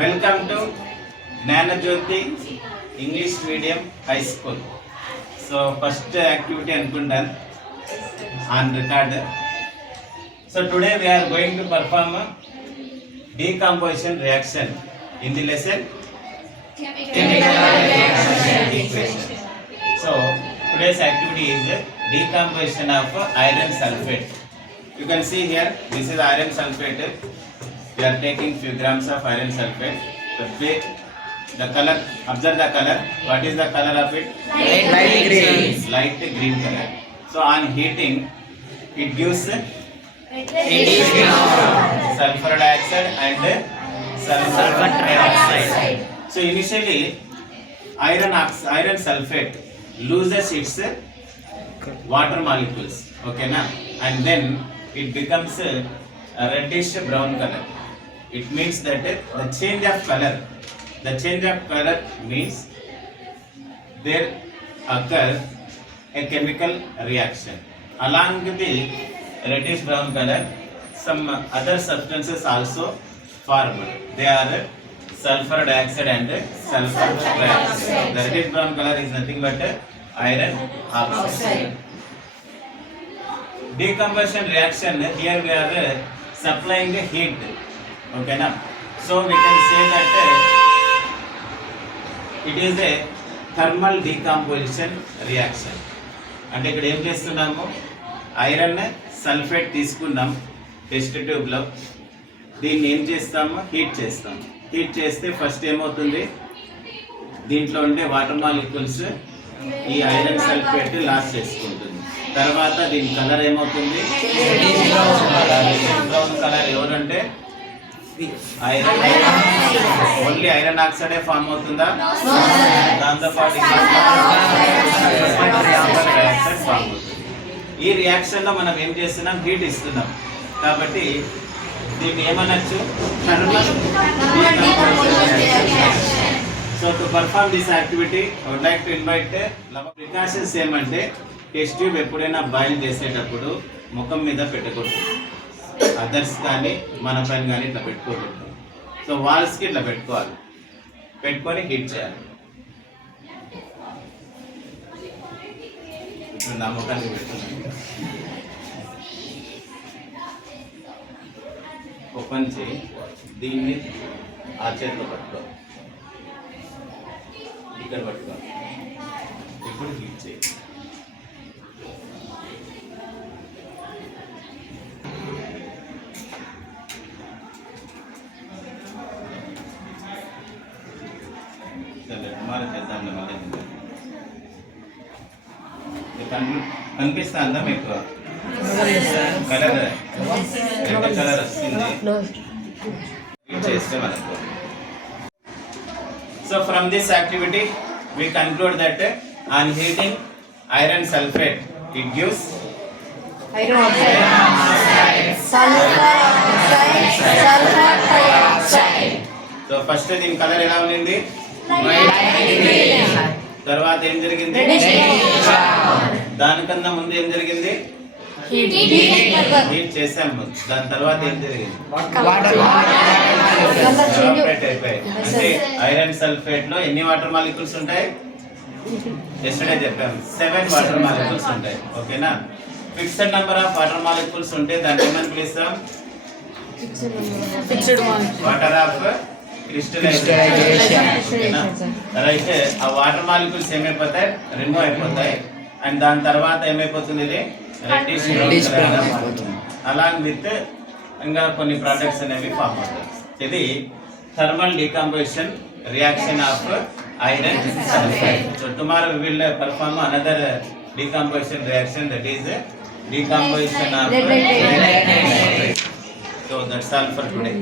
Welcome to Jnanajyoti English Medium High School. So first activity done on record. So today we are going to perform a decomposition reaction in the lesson chemical reaction. So today's activity is decomposition of iron sulfate. You can see here, this is iron sulfate. We are taking few grams of iron sulfate. The color, observe the color. What is the color of it? Light green. Light green color. So on heating, it gives sulfur dioxide and sulfur trioxide. So initially, iron sulfate loses its water molecules, okay na? And then it becomes a reddish brown color. It means that the change of color means there occurs a chemical reaction. Along with the reddish brown color, some other substances also formed. They are sulfur dioxide and sulfur trioxide. The reddish brown color is nothing but iron oxide. Decomposition reaction, here we are supplying the heat. Okay na? So we can say that it is a thermal decomposition reaction. అంటే ఇక్కడ ఏం చేస్తున్నాము, iron sulphate తీసుకున్నాం టెస్ట్ ట్యూబ్లో, దీన్ని ఏం చేస్తాము, హీట్ చేస్తాం. హీట్ చేస్తే ఫస్ట్ ఏమవుతుంది, దీంట్లో ఉండే వాటర్ మాలిక్యూల్స్ ఈ ఐరన్ సల్ఫేట్ లాస్ చేసుకుంటుంది. తర్వాత దీని కలర్ ఏమవుతుంది, బ్రౌన్ కలర్. ఎవరంటే ఐరన్, ఓన్లీ ఐరన్ ఆక్సైడే ఫామ్ అవుతుందా, దాంతోపాటు డయాక్సైడ్ ఫామ్ అవుతుంది. ఈ రియాక్షన్ లో మనం ఏం చేస్తున్నాం, హీట్ ఇస్తున్నాం. కాబట్టి దీన్ని ఏమనొచ్చు, thermal decomposition. So to perform this activity I would like to invite precautions. ఏమంటే టెస్ట్ ట్యూబ్ ఎప్పుడైనా బాయిల్ చేసేటప్పుడు ముఖం మీద పెట్టకూడదు, అదర్స్ కానీ మన పైన కానీ ఇట్లా పెట్టుకోకూడదు. సో వాల్స్కి ఇట్లా పెట్టుకోవాలి, పెట్టుకొని హీట్ చేయాలి. ఇప్పుడు నా ముఖానికి పెట్టుకున్నాను, ఓపెన్ చేయి, దీన్ని ఆ చేతిలో పట్టుకోవాలి, ఇక్కడ పట్టుకోవాలి. ఇప్పుడు హీట్ చేయి. కనిపిస్తుందా మీకు కలర్, కలర్ వస్తుంది చేస్తే మనకు. So from this activity we conclude that on heating iron sulfate it gives Iron oxide, sulfur dioxide. So first దీని కలర్ ఎలా ఉంది, తర్వాత ఏం జరిగింది, దానికన్నా ముందు ఏం జరిగింది, హీట్ చేసాము. దాని తర్వాత ఏం జరిగింది, అయిపోయాయి. అంటే ఐరన్ సల్ఫేట్ లో ఎన్ని వాటర్ మాలిక్యూల్స్ ఉంటాయి, ఎస్టర్డే చెప్పాము 7 వాటర్ మాలిక్యూల్స్ ఉంటాయి. ఓకేనా? Fixed number of water molecules ఉంటే దాన్ని ఏమని పిలుస్తాం, వాటర్ ఆఫ్ క్రిస్టలైజేషన్. ఓకేనా? అయితే ఆ వాటర్ మాలిక్యూల్స్ ఏమైపోతాయి, రిమూవ్ అయిపోతాయి. అండ్ దాని తర్వాత ఏమైపోతుంది, ఇది రెడ్డిష్ అలాంగ్ విత్ ఇంకా కొన్ని ప్రోడక్ట్స్ అనేవి ఫామ్ అవుతాయి. ఇది thermal decomposition reaction of iron sulphide. So tomorrow we will perform another decomposition reaction, that is decomposition of lead. So that's all for today.